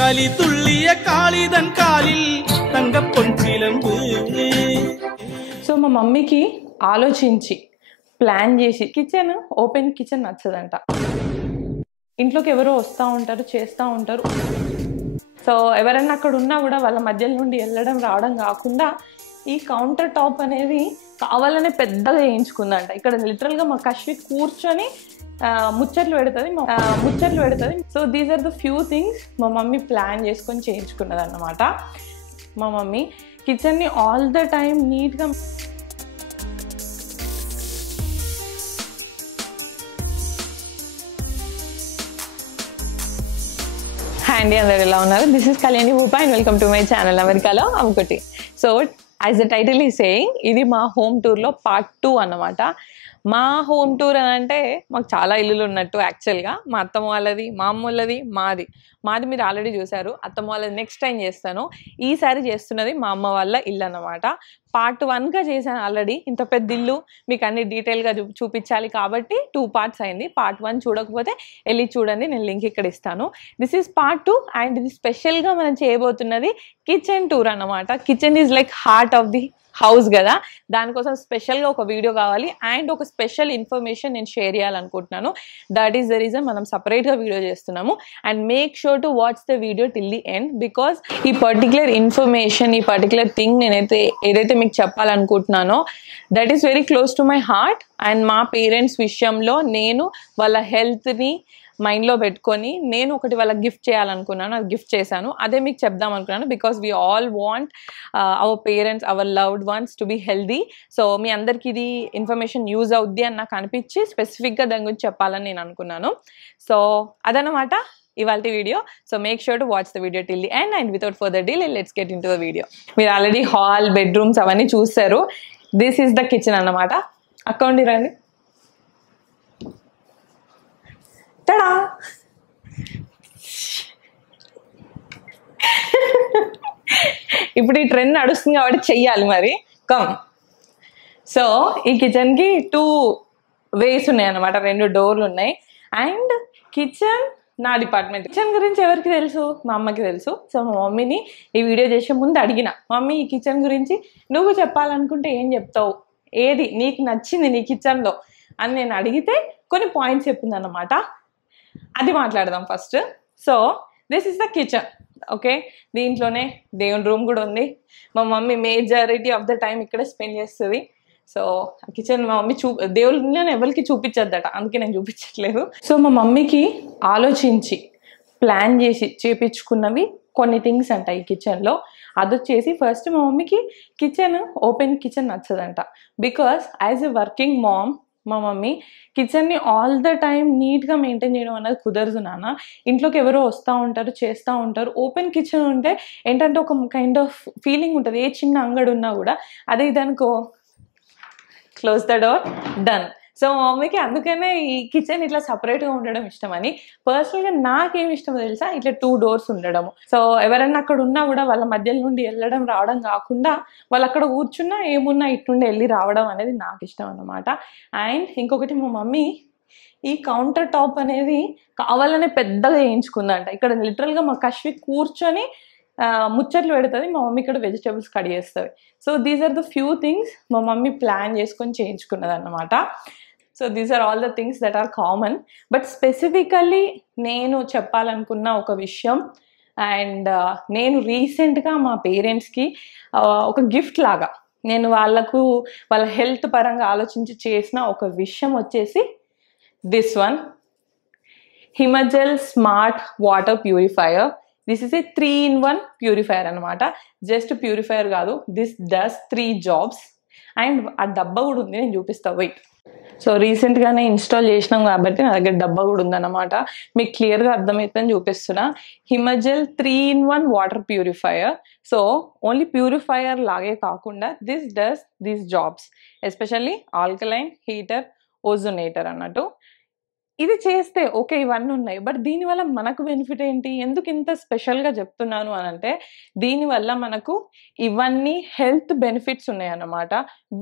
களி துள்ளிய காளிதன் காலில் தங்க பொன்சிலம்பு. సో మా మమ్మీకి ఆలోచించి ప్లాన్ చేసి కిచెన్ ఓపెన్ కిచెన్ నచ్చదంట. ఇంట్లోకి ఎవరో వస్తూ ఉంటారు, చేస్తూ ఉంటారు. సో ఎవరైనా అక్కడ ఉన్నా కూడా వాళ్ళ మధ్యలో నుండి వెళ్ళడం రావడం కాకుండా ఈ కౌంటర్ టాప్ అనేది కావాలనే పెద్దగా వేయించుకుందంట. ఇక్కడ లిటరల్గా మా కశ్వి కూర్చొని ముచ్చట్లు పెడుతుంది. So these are the few things మా మమ్మీ ప్లాన్ చేసుకొని చేయించుకున్నది అన్నమాట. మా మమ్మీ కిచెన్ని ఆల్ ద టైమ్ నీట్గా హాయ్ అండి, అందరు ఎలా ఉన్నారు? This is Kalyani Bhupa and welcome to my channel అమెరికాలో అమ్ముకుటి. So as the title is saying, ఇది మా హోమ్ టూర్లో పార్ట్ 2 అన్నమాట. మా హోమ్ టూర్ అని అంటే మాకు చాలా ఇల్లులు ఉన్నట్టు. యాక్చువల్గా మా అత్తమ్మ వాళ్ళది, మా అమ్మ వాళ్ళది, మాది మీరు ఆల్రెడీ చూసారు. అత్తమ్మ వాళ్ళది నెక్స్ట్ టైం చేస్తాను. ఈసారి చేస్తున్నది మా అమ్మ వాళ్ళ ఇల్లు అన్నమాట. పార్ట్ 1గా చేశాను ఆల్రెడీ. ఇంత పెద్ద ఇల్లు మీకు అన్ని డీటెయిల్గా చూపించాలి కాబట్టి 2 పార్ట్స్ అయింది. పార్ట్ 1 చూడకపోతే వెళ్ళి చూడండి, నేను లింక్ ఇక్కడ ఇస్తాను. దిస్ ఈజ్ పార్ట్ 2 అండ్ ఇది స్పెషల్గా మనం చేయబోతున్నది కిచెన్ టూర్ అన్నమాట. Kitchen is like heart of the house కదా, దానికోసం స్పెషల్గా ఒక వీడియో కావాలి అండ్ ఒక స్పెషల్ ఇన్ఫర్మేషన్ నేను షేర్ చేయాలనుకుంటున్నాను. దట్ ఈస్ ద రీజన్ మనం సపరేట్గా వీడియో చేస్తున్నాము. And make sure to watch the video till the end, because ఈ పర్టికులర్ ఇన్ఫర్మేషన్, ఈ పర్టికులర్ థింగ్ ఏదైతే మీకు చెప్పాలనుకుంటున్నానో that is very close to my heart. And మా పేరెంట్స్ విషయంలో నేను వాళ్ళ హెల్త్ని మైండ్లో పెట్టుకొని నేను ఒకటి వాళ్ళకి గిఫ్ట్ చేయాలనుకున్నాను, అది గిఫ్ట్ చేశాను. అదే మీకు చెప్దాం అనుకున్నాను. Because we all want our parents, our loved ones to be healthy. So మీ అందరికి ఇది ఇన్ఫర్మేషన్ యూజ్ అవుద్ది అని నాకు అనిపించి స్పెసిఫిక్గా దాని గురించి చెప్పాలని నేను అనుకున్నాను. సో అదనమాట ఇవాళ video. So make sure to watch the video till the end and without further deal let's get in to the video. మీరు ఆల్రెడీ హాల్, బెడ్రూమ్స్ అవన్నీ చూస్తారు. దిస్ ఈస్ ద కిచెన్ అన్నమాట. అక్కడి రండి. ఇప్పుడు ఈ ట్రెండ్ నడుస్తుంది కాబట్టి చెయ్యాలి మరి. కమ్. సో ఈ కిచెన్కి 2 వేస్ ఉన్నాయి అన్నమాట, 2 డోర్లు ఉన్నాయి. అండ్ కిచెన్ నా డిపార్ట్మెంట్. కిచెన్ గురించి ఎవరికి తెలుసు? మా అమ్మకి తెలుసు. సో మా మమ్మీని ఈ వీడియో చేసే ముందు అడిగిన, మమ్మీ ఈ కిచెన్ గురించి నువ్వు చెప్పాలనుకుంటే ఏం చెప్తావు, ఏది నీకు నచ్చింది నీ కిచెన్లో అని నేను అడిగితే కొన్ని పాయింట్స్ చెప్పింది అన్నమాట. అది మాట్లాడదాం first. So this is the kitchen. Okay, దీంట్లోనే దేవుని రూమ్ కూడా ఉంది. మా mummy majority of the time ఇక్కడే స్పెండ్ చేస్తుంది. సో కిచెన్ మా మమ్మీ దేవుళ్ళని ఎవరికి చూపించద్దట, అందుకే నేను చూపించట్లేదు. సో మా మమ్మీకి ఆలోచించి ప్లాన్ చేసి చేపించుకున్నవి కొన్ని థింగ్స్ అంట ఈ కిచెన్లో. అది వచ్చేసి ఫస్ట్ మా మమ్మీకి కిచెన్ ఓపెన్ కిచెన్ నచ్చదంట. Because as a working mom మా మమ్మీ కిచెన్ని ఆల్ ద టైమ్ నీట్గా మెయింటైన్ చేయడం అనేది కుదరదు నాన్న. ఇంట్లోకి ఎవరో వస్తూ ఉంటారు, చేస్తూ ఉంటారు. ఓపెన్ కిచెన్ ఉంటే ఏంటంటే ఒక కైండ్ ఆఫ్ ఫీలింగ్ ఉంటుంది. ఏ చిన్న అంగడి ఉన్నా కూడా అదే దానికో close the door, done. So మా మమ్మీకి అందుకనే ఈ కిచెన్ ఇట్లా సపరేట్గా ఉండడం ఇష్టమని. పర్సనల్గా నాకేమి ఇష్టమో తెలుసా, ఇట్లా 2 డోర్స్ ఉండడము. సో ఎవరైనా అక్కడ ఉన్నా కూడా వాళ్ళ మధ్యలో నుండి వెళ్ళడం రావడం కాకుండా వాళ్ళు అక్కడ కూర్చున్నా ఏమున్నా ఇట్టుండి వెళ్ళి రావడం అనేది నాకు ఇష్టం అన్నమాట. అండ్ ఇంకొకటి మా మమ్మీ ఈ కౌంటర్ టాప్ అనేది కావాలనే పెద్దగా వేయించుకుందంట. ఇక్కడ లిటరల్గా మా కశ్వి కూర్చొని ముచ్చట్లు పెడుతుంది. మా మమ్మీ ఇక్కడ వెజిటేబుల్స్ కట్ చేస్తుంది. So these are the few things మా మమ్మీ ప్లాన్ చేసుకొని చేయించుకున్నది అన్నమాట. So these are all the things that are common. But specifically నేను చెప్పాలనుకున్న ఒక విషయం, అండ్ నేను రీసెంట్గా మా పేరెంట్స్కి ఒక గిఫ్ట్ లాగా నేను వాళ్ళ హెల్త్ పరంగా ఆలోచించి చేసిన ఒక విషయం వచ్చేసి this one, Himajal smart water purifier. This is a 3-in-1 purifier అనమాట. జస్ట్ ప్యూరిఫైయర్ కాదు, దిస్ డస్ 3 jobs. అండ్ ఆ డబ్బా కూడా ఉంది, నేను చూపిస్తా వెయిట్. సో రీసెంట్గానే ఇన్స్టాల్ చేసినాం కాబట్టి నా దగ్గర డబ్బా కూడా ఉందన్నమాట. మీకు క్లియర్గా అర్థమవుతుందని చూపిస్తున్నా. Himajal 3-in-1 water purifier. So only purifier లాగే కాకుండా this does these jobs, especially alkaline, heater, ozonator అన్నట్టు. ఇది చేస్తే ఓకే ఇవన్నీ ఉన్నాయి. బట్ దీనివల్ల మనకు బెనిఫిట్ ఏంటి? ఎందుకు ఇంత స్పెషల్‌గా చెప్తున్నాను అనంటే, దీనివల్ల మనకు ఇవన్నీ హెల్త్ బెనిఫిట్స్ ఉన్నాయన్నమాట.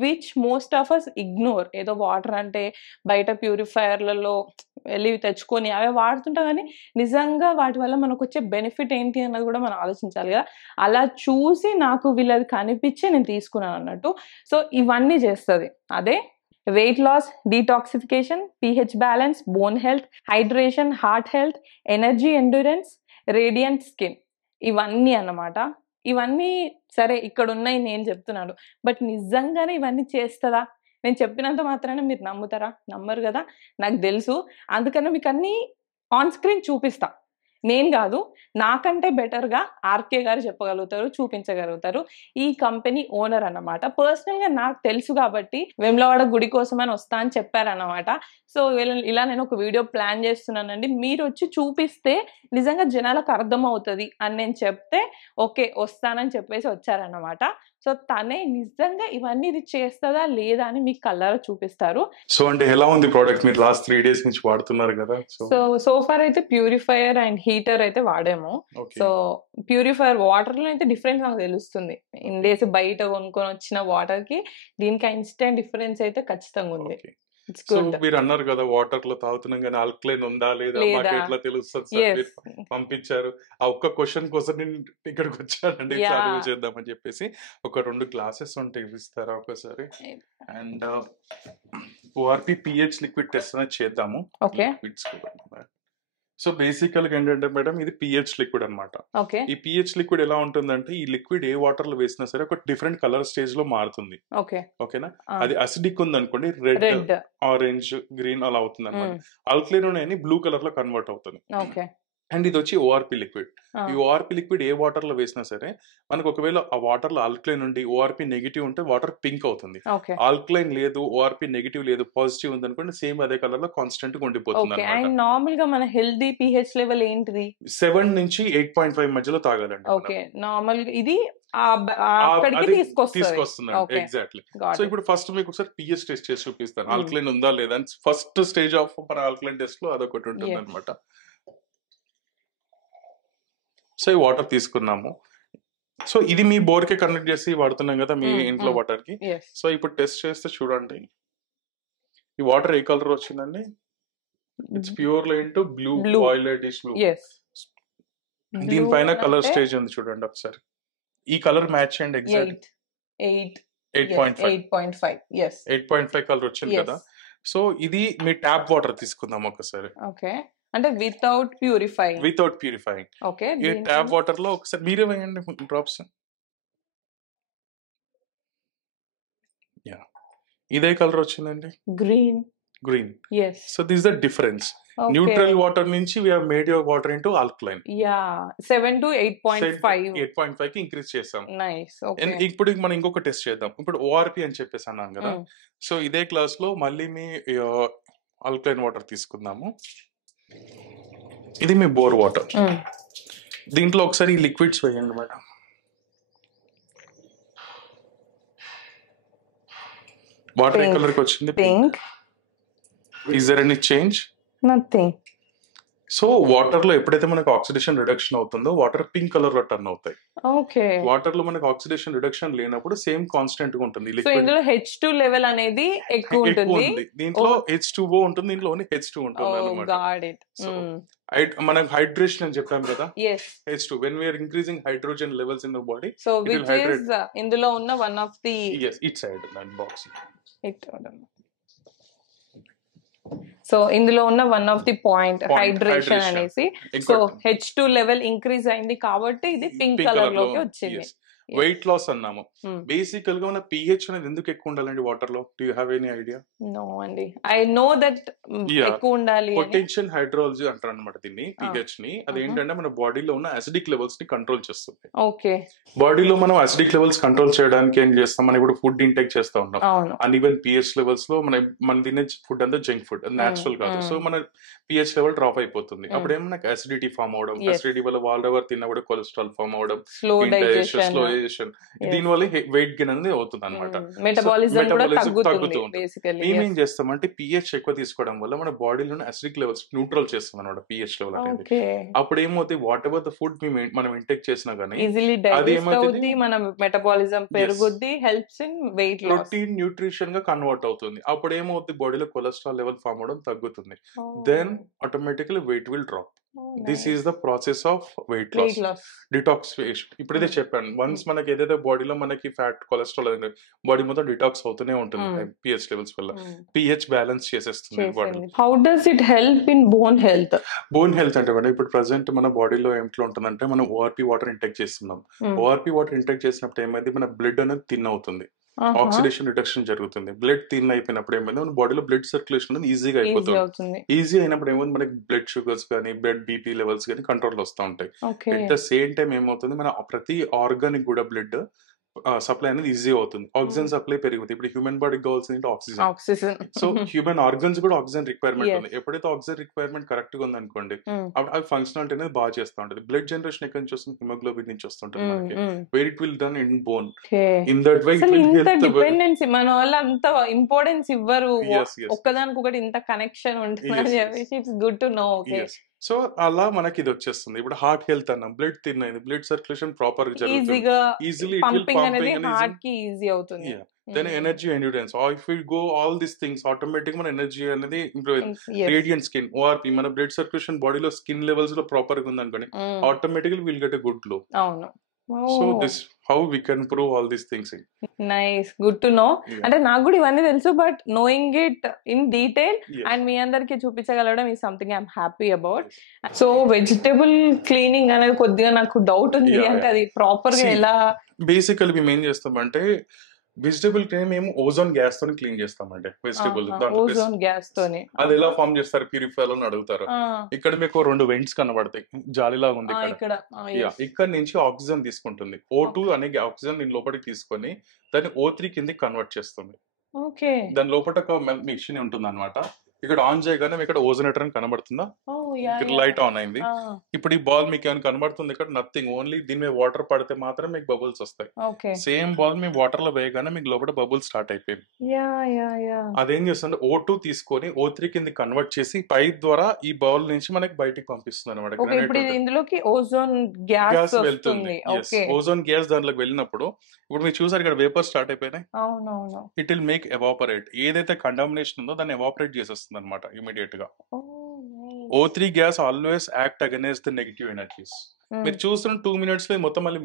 Which most of us ignore. ఏదో వాటర్ అంటే బయట ప్యూరిఫైయర్‌లలో వెళ్లి తెచ్చుకొని అవే వాడుతుంటాం గానీ, నిజంగా వాటి వల్ల మనకొచ్చే బెనిఫిట్ ఏంటి అన్నది కూడా మనం ఆలోచించాలి కదా! అలా చూసి నాకు వీళ్ళది కనిపిచ్చి నేను తీసుకున్నానన్నట్టు. సో, ఇవన్నీ చేస్తది. అదే weight loss, detoxification, pH balance, bone health, hydration, heart health, energy endurance, radiant skin. ఇవన్నీ అన్నమాట. ఇవన్నీ సరే ఇక్కడున్నయి నేను చెప్తున్నాను. బట్ నిజంగానే ఇవన్నీ చేస్తదా? నేను చెప్పినంత మాత్రాన మీరు నమ్ముతారా? నమ్మరు గదా! నాకు తెలుసు. అందుకనే మీకన్నీ ఆన్ స్క్రీన్ చూపిస్తా. నేను గాదు. నాకంటే బెటర్‌గా ఆర్‌కే గారు చెప్పగలుగుతారు, చూపించగలుగుతారు. ఈ కంపెనీ ఓనర్ అన్నమాట. పర్సనల్‌గా నాకు తెలుసు గాబట్టి వేములవాడ గుడి కోసమని వస్తా అని చెప్పారన్నమాట. సో, ఇలా నేను ఒక వీడియో ప్లాన్ చేస్తున్నానండి. మీరొచ్చి చూపిస్తే నిజంగా జనాలకు అర్థమవుతది అని నేను చెప్తే, ఓకే వస్తానని చెప్పేసి వచ్చారన్నమాట. సో, తనే నిజంగా ఇవన్నీ ఇది చేస్తదా? లేదా? అని మీకు కళ్ళారా చూపిస్తారు. సో అంటే ఎలా ఉంది ప్రోడక్ట్? మీరు లాస్ట్ 3 days నుంచి వాడుతున్నారు కదా? సో ఫార్ అయితే ప్యూరిఫైయర్ అండ్ హీటర్ అయితే వాడాము. ఓకే. సో ప్యూరిఫైయర్ వాటర్ లో అయితే డిఫరెన్స్ నాకు తెలుస్తుంది. ఇండేస్ బయట కొనుక్కొని వచ్చిన వాటర్ కి దీనికి ఇన్స్టెంట్ డిఫరెన్స్ అయితే ఖచ్చితంగా ఉంది. ఓకే. It's so good. మీరు అన్నారు కదా వాటర్ లో తాగుతున్నాం కానీ ఆల్కలైన్ ఉందా లేదా మాకు లేదా? ఎట్లా తెలుస్తుంది సార్? ఎస్. మీరు పంపించారు. ఆ ఒక్క క్వశ్చన్ కోసం నేను ఇక్కడికి వచ్చానండి యా. చదువు చేద్దామని చెప్పేసి. ఒక 2 గ్లాసెస్ ఉంటే ఇస్తారా ఒకసారి? And ORP pH liquid test అనేది చేద్దాము. ఓకే. లిక్విడ్స్ కూడా. సో బేసికల్ గా ఏంటంటే మేడం ఇది పిహెచ్ లిక్విడ్ అన్నమాట. ఓకే. ఈ పిహెచ్ లిక్విడ్ ఎలా ఉంటుందంటే ఈ లిక్విడ్ ఏ వాటర్ లో వేసినా సరే ఒక డిఫరెంట్ కలర్ స్టేజ్ లో మారుతుంది. ఓకే. ఓకేనా? అది అసిడిక్ ఉంది అనుకోండి రెడ్, రెడ్. ఆరెంజ్, గ్రీన్ అలా అవుతుంది అనమాట. ఆల్కలైన్ అని బ్లూ కలర్ లో కన్వర్ట్ అవుతుంది. ఓకే. అండ్ ఇది వచ్చి ఓఆర్పి లిక్విడ్. ఈ ఓఆర్పి లిక్విడ్ ఏ వాటర్ లో వేసినా సరే మనకు ఒకవేళ ఆ వాటర్ లో ఆల్కలైన్ ఉండి ఓఆర్పి నెగిటివ్ ఉంటే వాటర్ పింక్ అవుతుంది. ఓకే. ఆల్కలైన్ లేదు, ఓఆర్పి నెగిటివ్ లేదు, పాజిటివ్ ఉంది అనుకోండి సేమ్ అదే కలర్ లో కాన్స్టెంట్ గా ఉండిపోతుంది ఓకే. అనమాట. అండ్ నార్మల్ గా మన హెల్దీ pH లెవెల్ ఏంటిది? 7 నుంచి 8.5 మధ్యలో తాగాలండి. ఓకే. నార్మల్ ఇది అది అక్కడికి తీసుకొస్తున్నాను. Okay. Exactly. Got so it. ఇప్పుడు ఫస్ట్ మీకు ఒకసారి పిహెచ్ టెస్ట్ చేసి చూపిస్తాను. ఆల్కలైన్ ఉందా లేదా అని. ఫస్ట్ స్టేజ్ ఆఫ్ మన ఆల్కలైన్ టెస్ట్ లో అదొకటి ఉంటుంది Yes. అనమాట. సో ఈ వాటర్ తీసుకున్నాము. సో ఇది మీ బోర్ కి కనెక్ట్ చేసి వాడుతున్నాం కదా మీ ఇంట్లో వాటర్ కి. Yes. సో ఇప్పుడు టెస్ట్ చేస్తే చూడండి ఈ వాటర్ ఏ కలర్ వచ్చిందండి? It's pure line to blue, Blue. Violetish blue. Yes. దీనిపైన Blue కలర్ అంటే స్టేజ్ ఉంది చూడండి ఒకసారి. ఈ కలర్ మ్యాచ్ చేయండి. ఎగ్జాక్ట్ 8.5 8.5. Yes. 8.5 కలర్ వచ్చింది Yes. కదా. సో ఇది మీ ట్యాప్ వాటర్ తీసుకుందాం ఒకసారి. ఓకే. అంటే without purifying. Without purifying. Okay. ఈ ట్యాప్ వాటర్ లో ఒకసారి మీరే వేయండి డ్రాప్స్. యా ఇదే కలర్ వచ్చిందండి. Green. Green. Yes. So this the difference. Okay. Neutral water నుంచి we have made your water into alkaline. Yeah 7 to 8.5. 8.5 కి ఇంక్రీజ్ చేసాం. నైస్. ఓకే. ఇప్పుడు మనం ఇంకొక టెస్ట్ చేద్దాం. ఇప్పుడు ఓఆర్పి అని చెప్పేసి అన్నాను కదా. సో ఇదే క్లాస్ లో మళ్ళీ మీ ఆల్కలైన్ వాటర్ తీసుకుందాము. ఇది మీ బోర్ వాటర్. దీంట్లో ఒకసారి ఈ లిక్విడ్స్ వేయండి మేడం. వాటర్ ఏ కలర్ కి వచ్చింది? Pink. Is there any change? Nothing. So water లో ఎప్పుడైతే మనకు ఆక్సిడేషన్ రిడక్షన్ అవుతుందో వాటర్ పింక్ కలర్ లో టర్న్ అవుతాయి. ఓకే. వాటర్ లో మనకు ఆక్సిడేషన్ రిడక్షన్ లేనప్పుడు సేమ్ కాన్స్టెంట్ గా ఉంటుంది. సో లిక్విడ్ ఇందులో H2 లెవెల్ అనేది ఎక్కువ ఉంటుంది. దీంట్లో H2O ఉంటుంది, దీంట్లో ఓన్లీ H2 ఉంటుంది అన్నమాట. Got it. మనకు హైడ్రేషన్ అని చెప్పాం కదా. yes. H2 when we are increasing hydrogen levels in the body, so it will which hydrate. is ఇందులో ఉన్న one of the yes each side that box. So ఇందులో ఉన్న one of the point hydration hydration. అనేసి. So H2 level increase అయింది కాబట్టి ఇది pink colour లోకి వచ్చింది. వెయిట్ లాస్ అన్నాము. బేసికల్ గా మన pH అనేది ఎందుకు ఎక్కువ ఉండాలండి వాటర్ లో? Do you have any idea? No అండి. ఐ నో దట్ ఎక్కువ ఉండాలి. పొటెన్షియల్ హైడ్రాలజీ అంటారు అనమాట దీన్ని, pH ని. అదేంటంటే మన బాడీలో ఉన్న అసిడిక్ లెవెల్స్ ని కంట్రోల్ చేస్తుంది. ఓకే. బాడీలో మనం అసిడిక్ లెవెల్స్ కంట్రోల్ చేయడానికి ఏం చేస్తాం? మనం ఇప్పుడు ఫుడ్ ఇంటేక్ చేస్తా ఉన్నాం. అన్ఈవెన్ pH లెవెల్స్ లో మన తినే ఫుడ్ అంతా జంక్ ఫుడ్, నేచురల్ కాదు. సో మన pH లెవెల్ డ్రాప్ అయిపోతుంది. అప్పుడు ఏమో నాకు అసిడిటీ ఫామ్ అవడం, అసిడిటీ వల్ల వాల్ ఎవర్ తిన్నా కూడా కొలెస్ట్రాల్ ఫామ్ అవడం, స్లో డైజెషన్ డైజెషన్, దీని వల్ల వెయిట్ గెయిన్ అనేది అవుతుంది అనమాట. మెటబాలిజం కూడా మెటబాలిజం తగ్గుతుంది తగ్గుతూ ఉంటుంది. బేసికల్లీ. మేమేం చేస్తామంటే pH ఎక్కువ తీసుకోవడం వల్ల మన బాడీలోని అసిడిక్ లెవెల్స్ న్యూట్రల్ చేస్తాం అనమాట, pH లెవెల్ అనేది. ఓకే. అప్పుడు ఏమవుతుంది, వాట్ ఎవర్ ద ఫుడ్ మనం ఇంటేక్ చేసినా గానీ ఈజీలీ అది డైజెస్ట్ ఏమవుతుంది, అవుద్ది, మన మెటబాలిజం పెరుగుద్ది, helps in weight loss. Protein nutrition గా కన్వర్ట్ అవుతుంది. అప్పుడు ఏమవుతుంది, బాడీలో కొలెస్ట్రాల్ లెవెల్ ఫామ్ అవడం తగ్గుతుంది. Then automatically weight will drop. This is the process of weight loss, weight loss. Detoxification. ఇప్పుడైతే చెప్పాను, వన్స్ మనకి ఏదైతే బాడీలో మనకి ఫ్యాట్ కొలెస్ట్రాల్ అనేది బాడీ మొత్తం డిటాక్స్ అవుతూనే ఉంటుంది pH లెవెల్స్ వల్ల. pH బ్యాలెన్స్ చేసేస్తుంది body. How does it help in bone health? Bone health అంటే మేడం, ఇప్పుడు ప్రెసెంట్ మన బాడీలో ఏంట్లో ఉంటుందంటే మనం ఓఆర్పి వాటర్ ఇంటేక్ చేస్తున్నాం. ఓఆర్పి వాటర్ ఇంటేక్ చేసినప్పుడు ఏమైంది, మన బ్లడ్ అనేది థిన్ అవుతుంది, ఆక్సిడేషన్ రిడక్షన్ జరుగుతుంది. బ్లడ్ థిన్ అయిపోయినప్పుడు ఏమైంది, మన బాడీలో బ్లడ్ సర్క్యులేషన్ అనేది ఈజీగా అయిపోతుంది. ఈజీ అయినప్పుడు ఏమైంది, మనకి బ్లడ్ షుగర్స్ కానీ బ్లడ్ బీపీ లెవెల్స్ కానీ కంట్రోల్ వస్తూ ఉంటాయి. అట్ ద సేమ్ టైం ఏమవుతుంది, మన ప్రతి ఆర్గానిక్ కూడా బ్లడ్ సప్లై అనేది ఈజీ అవుతుంది, ఆక్సిజన్ సప్లై పెరుగుతుంది. ఇప్పుడు హ్యూమన్ బాడీకి కావాల్సింది ఆక్సిజన్. సో హ్యూమన్ ఆర్గన్స్ కూడా ఆక్సిజన్ రిక్వైర్మెంట్ ఉంది. ఎప్పుడైతే ఆక్సిజన్ రిక్వైర్మెంట్ కరెక్ట్ గా ఉంది అనుకోండి, అప్పుడు అవి ఫంక్షనాలిటీ అనేది బాగా చేస్తూ ఉంటుంది. బ్లడ్ జనరేషన్ ఎక్కడి నుంచి వస్తుంది, హిమోగ్లోబిన్ నుంచి వస్తుంటుంది మనకి. Where it will done in bone, in that way it will help. Dependency మన వల్ల అంత ఇంపార్టెన్స్ ఇవ్వరు, ఒక్కదానికొకటి ఇంత కనెక్షన్ ఉంటుంది. It's good to know. Okay. So అలా మనకి ఇది వచ్చేస్తుంది. ఇప్పుడు హార్ట్ హెల్త్ అన్నాం, బ్లడ్ థిన్ అయింది, బ్లడ్ సర్క్యులేషన్ ప్రాపర్ గా జరుగుతుంది, ఈజీలీ పంపింగ్ అనేది హార్ట్ కి ఈజీ అవుతుంది. Then energy endurance, if you go all this things automatic మన ఎనర్జీ అనేది ఇంప్రూవ్ అయింది. రేడియంట్ స్కిన్, ఓఆర్పి, మన బ్లడ్ సర్క్యులేషన్ బాడీలో స్కిన్ లెవెల్స్ లో ప్రాపర్ గా ఉంది అనుకోండి, automatically will get a good glow. అవును. So this how we can prove all these things. Nice, good to know. అంటే నాకు కూడా ఇవన్నీ తెలుసు, but knowing it in detail and మీ అందరికి చూపించగలడం is something I'm happy about. So vegetable cleaning అనేది కొద్దిగా నాకు డౌట్ ఉంది, అంటే అది ప్రాపర్ గా ఎలా? బేసికల్లీ మేము ఏం చేస్తామంటే, వెజిటబుల్ క్లీన్ మేము ఓజోన్ గ్యాస్ తోని క్లీన్ చేస్తామంటే వెజిటబుల్ ఓజోన్ గ్యాస్ తోని. అది ఎలా ఫామ్ చేస్తారు ప్యూరిఫైర్ అని అడుగుతారు. ఇక్కడ మీకు 2 వెంట్స్ కనబడతాయి, జాలిలాగా ఉంది ఇక్కడ. ఇక్కడ నుంచి ఆక్సిజన్ తీసుకుంటుంది, O2 అనే ఆక్సిజన్ దీని లోపలికి తీసుకొని దాన్ని O3 కిందకి కన్వర్ట్ చేస్తుంది. దాని లోపల ఒక మిషన్ ఉంటుంది అనమాట. ఇక్కడ ఆన్ చేయగానే ఇక్కడ ఓజోనేటర్ అని కనబడుతుందా, ఇక్కడ లైట్ ఆన్ అయింది. ఇప్పుడు ఈ బాల్ మీకు ఏమైనా కనబడుతుంది, ఇక్కడ నథింగ్, ఓన్లీ దీని మీద వాటర్ పడితే మాత్రం మీకు బబుల్స్ వస్తాయి. సేమ్ బాల్ మీ వాటర్ లో వేయగానే మీకు లోపల బబుల్ స్టార్ట్ అయిపోయింది. అదేం చేస్తుంది, O2 తీసుకొని O3 కింద కన్వర్ట్ చేసి పైప్ ద్వారా ఈ బౌల్ నుంచి మనకి బయటికి పంపిస్తుంది అనమాట. ఇందులోకి ఓజోన్ గ్యాస్ వెళ్తుంది. ఓజోన్ గ్యాస్ దాంట్లోకి వెళ్ళినప్పుడు ఇప్పుడు మీరు చూసారు ఇక్కడ వేపర్ స్టార్ట్ అయిపోయినాయి. ఇట్ విల్ మేక్ ఎవాపరేట్, ఏదైతే కంటామినేషన్ ఉందో దాన్ని ఎవాపరేట్ చేసేస్తుంది అనమాట ఇమీడియట్ గా. O3 gas always act against the negative energies. మీరు చూస్తున్న 2 minutes లో మొత్తం మళ్ళీ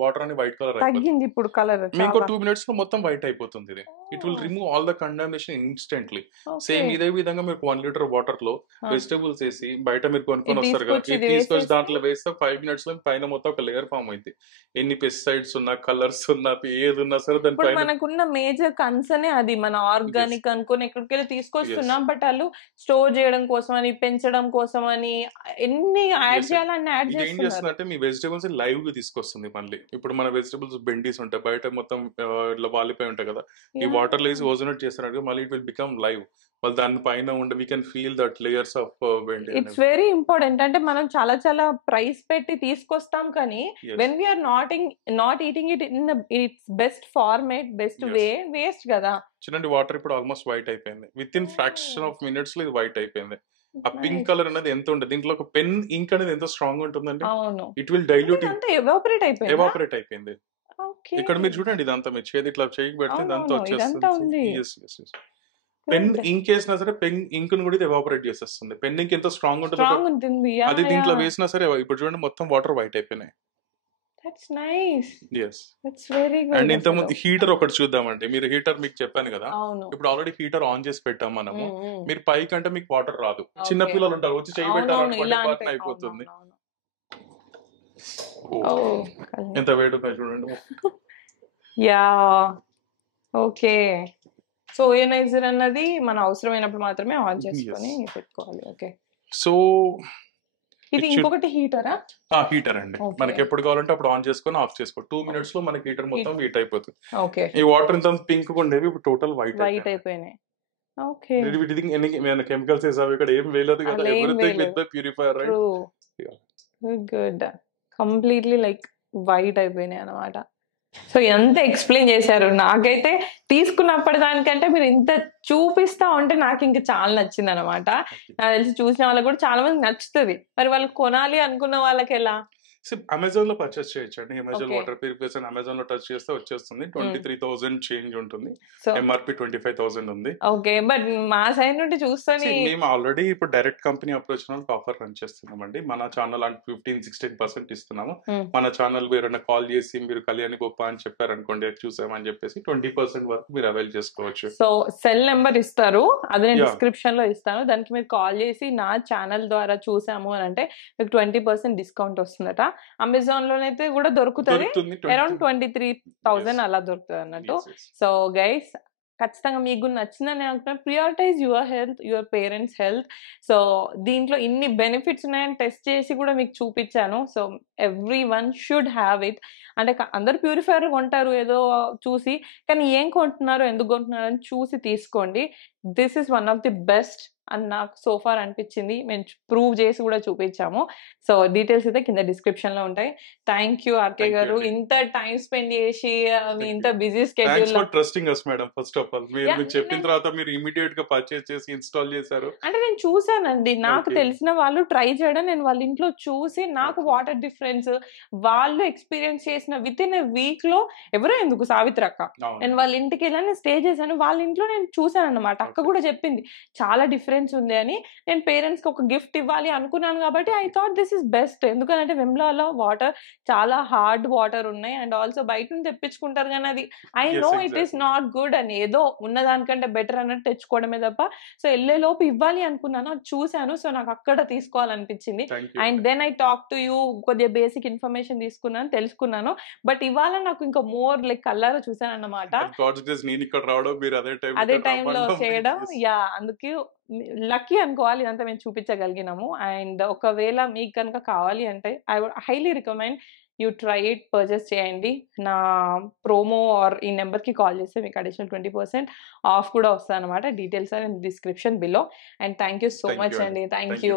వాటర్ అని వైట్ కలర్ అయిపోతుంది. ఇప్పుడు కలర్ మీకు 2 minutes లో మొత్తం వైట్ అయిపోతుంది. ఇది it will remove all the contamination instantly. Same ఇదే విధంగా మీరు 1 liter వాటర్ లో వెజిటబుల్స్ వేసి బయట మీరు కొనుక్కొని వస్తారు కదా, ఇది తీసుకొచ్చి దాంట్లో వేస్తే 5 minutes లో పైన మొత్తం ఒక లేయర్ ఫామ్ అయింది. ఎన్ని పెస్టిసైడ్స్ ఉన్నా, కలర్స్ ఉన్నా, ఏది ఉన్నా సరే దాని పైన. మనకున్న మేజర్ కన్సర్న్ అది, మన ఆర్గానిక్ అనుకుని ఎక్కడికెళ్ళి తీసుకొస్తున్నాం, బట్ వాళ్ళు స్టోర్ చేయడం కోసం అని, పెంచడం కోసం అని ఎన్ని యాడ్ చేయాలని యాడ్ చేస్తున్నారు. చేస్తుందంటే మీ వెజిటబుల్స్ లైవ్ గా తీసుకొస్తుంది మళ్ళీ. ఇప్పుడు మన వెజిటబుల్స్ బెండీస్ ఉంటాయి, బయట మొత్తం ఇట్లా వాలిపోయి ఉంటాయి కదా, ఈ వాటర్ లో వేసి ఓజోనేట్ చేస్తున్నట్టు మళ్ళీ ఇట్ విల్ బికమ్ లైవ్. వాళ్ళు దాని పైన ఉండే we can feel that layers of బెండీ. It's very important. అంటే మనం చాలా చాలా ప్రైస్ పెట్టి తీసుకొస్తాం, కానీ when we are not eating it in its best format, best way, waste కదా. చూడండి వాటర్ ఇప్పుడు ఆల్మోస్ట్ వైట్ అయిపోయింది, with in fraction of minutes లో ఇది వైట్ అయిపోయింది. ఆ పింక్ కలర్ అనేది ఎంత ఉంటుంది, దీంట్లో ఒక పెన్ ఇంక్ అనేది ఎంత స్ట్రాంగ్ ఉంటుందండి, ఇట్ విల్ డైల్యూట్, ఎవాపరేట్ అయిపోయింది. ఇక్కడ మీరు చూడండి, ఇదంతా మీరు చేతి ఇట్లా చేయి పెడితే ఇదంతా వచ్చేస్తుంది. పెన్ ఇంక్ వేసినా సరే పెన్ ఇంక్ కూడా ఇది ఎవాపరేట్ చేసేస్తుంది. పెన్ ఇంక్ ఎంత స్ట్రాంగ్ ఉంటుంది అది దీంట్లో వేసినా సరే. ఇప్పుడు చూడండి మొత్తం వాటర్ వైట్ అయిపోయినాయి. That's nice. Yes. That's very good. And ఇంతకుముందు హీటర్ ఒకటి చూద్దామండి. మీరు హీటర్ మీకు చెప్పాను కదా, ఇప్పుడు ఆల్రెడీ హీటర్ ఆన్ చేసి పెట్టాం మనము. మీరు పైకి అంటే మీకు వాటర్ రాదు. చిన్న పిల్లలు ఉంటారు, వచ్చి చేయి పెట్టారు అయిపోతుంది. ఎంత వేడి ఉందో చూడండి. Yeah, okay. సో ఓయోనైజర్ అన్నది మన అవసరమైనప్పుడు మాత్రమే ఆన్ చేసుకొని పెట్టుకోవాలి. ఓకే. సో ఇది ఇంకొకటి హీటరా? హీటర్ అండి. మనకి ఎప్పుడు కావాలంటే అప్పుడు ఆన్ చేసుకొని ఆఫ్ చేసుకో. 2 minutes లో మనకి హీటర్ మొత్తం హీట్ అయిపోతుంది. ఓకే. ఈ వాటర్ ఇంత పింక్ ఉండేవి ఇప్పుడు టోటల్ వైట్ అయిపోయినాయి. ఓకే. ఎన్ని కెమికల్స్ వేసావు ఇక్కడ, ఏం వేయలేదు కదా, everything with the purifier, right? Good. Completely like white అయిపోయినాయి అన్నమాట. సో ఎంత ఎక్స్ప్లెయిన్ చేశారు. నాకైతే తీసుకున్నప్పటి దానికంటే మీరు ఇంత చూపిస్తా ఉంటే నాకు ఇంకా చాలా నచ్చింది అనమాట. నాకు తెలిసి చూసిన వాళ్ళకి కూడా చాలా మంది నచ్చుతుంది. మరి వాళ్ళు కొనాలి అనుకున్న వాళ్ళకి ఎలా? అమెజాన్ లో పర్చేస్ చేయొచ్చు అండి. Amazon Okay. Water purification Amazon లో టచ్ చేస్తే వచ్చేస్తుంది. 23,000 చేంజ్ ఉంటుంది. సో ఎంఆర్పి 25,000 ఉంది. ఓకే, బట్ మా సైడ్ నుండి చూస్తేనే మేము ఆల్రెడీ ఇప్పుడు direct company approach offer run చేస్తున్నామండి. మన ఛానల్ అంటే 15-16% ఇస్తున్నాము. Hmm. మన ఛానల్ ఎవరైనా కాల్ చేసి మీరు కళ్యాణి గొప్ప అని చెప్పారనుకోండి, అది చూసామని చెప్పేసి 20% వరకు మీరు అవైల్ చేసుకోవచ్చు. సో సెల్ నెంబర్ ఇస్తారు, అది నేను Yeah. డిస్క్రిప్షన్ లో ఇస్తాను. దానికి మీరు కాల్ చేసి నా ఛానల్ ద్వారా చూసాము అని అంటే మీకు 20% డిస్కౌంట్ వస్తుందట. అమెజాన్ లోనైతే కూడా దొరుకుతుంది, అరౌండ్ 23,000 అలా దొరుకుతుంది అన్నట్టు. సో గైస్, ఖచ్చితంగా మీకు నచ్చిందని నేను అనుకున్నాను. Prioritise your health, your parents health. So దీంట్లో ఇన్ని బెనిఫిట్స్ ఉన్నాయని టెస్ట్ చేసి కూడా మీకు చూపించాను. So every one should have it. అంటే అందరు ప్యూరిఫైయర్ కొంటారు ఏదో చూసి, కానీ ఏం కొంటున్నారు, ఎందుకు కొంటున్నారు అని చూసి తీసుకోండి. This is one of the best అని నాకు సోఫార్ అనిపించింది. మేము ప్రూవ్ చేసి కూడా చూపించాము. సో డీటెయిల్స్ అయితే కింద డిస్క్రిప్షన్ లో ఉంటాయి. థ్యాంక్ యూ ఆర్కే గారు, ఇంత టైం స్పెండ్ చేసి మీ ఇంత busy schedule trusting us madam. First of all మీరు చెప్పిన తర్వాత మీరు ఇమిడియట్ గా పర్చేస్ చేసి ఇన్స్టాల్ చేశారు. అంటే నేను చూసానండి, నాకు తెలిసిన వాళ్ళు ట్రై చేయడం, నేను వాళ్ళ ఇంట్లో చూసి నాకు వాటర్ డిఫరెన్స్ వాళ్ళు ఎక్స్పీరియన్స్ చేసిన విత్ ఇన్ ఎ వీక్ లో, ఎవరో ఎందుకు సావిత్రి అక్క, నేను వాళ్ళ ఇంటికి వెళ్ళి నేను స్టే చేశాను. వాళ్ళ ఇంట్లో నేను చూసాను అనమాట. అక్క కూడా చెప్పింది చాలా డిఫరెన్స్ ఉంది అని. నేను పేరెంట్స్ కి ఒక గిఫ్ట్ ఇవ్వాలి అనుకున్నాను కాబట్టి I thought this is best. ఎందుకంటే వెమ్లాలో వాటర్ చాలా హార్డ్ వాటర్ ఉన్నాయి, అండ్ ఆల్సో బయట నుంచి తెప్పించుకుంటారు కానీ అది I know it is not good అని, ఏదో ఉన్నదానికంటే బెటర్ అన్నట్టు తెచ్చుకోవడమే తప్ప. సో వెళ్ళే లోపు ఇవ్వాలి అనుకున్నాను, అది చూశాను. సో నాకు అక్కడ తీసుకోవాలనిపించింది. And then I talk to you, కొద్దిగా బేసిక్ ఇన్ఫర్మేషన్ తీసుకున్నాను, తెలుసుకున్నాను. బట్ ఇవాళ నాకు ఇంకా మోర్ లైక్ కలర్ చూసాను అన్నమాట. అదే టైంలో చేయడం, యా, అందుకే లక్కీ అనుకోవాలి ఇదంతా మేము చూపించగలిగినాము. అండ్ ఒకవేళ మీకు కనుక కావాలి అంటే I would highly recommend you try it, purchase చేయండి. నా ప్రోమో ఆర్ ఈ నెంబర్కి కాల్ చేస్తే మీకు అడిషనల్ 20% ఆఫ్ కూడా వస్తుంది అనమాట. Details are in description below. And thank you so much అండి. Thank you.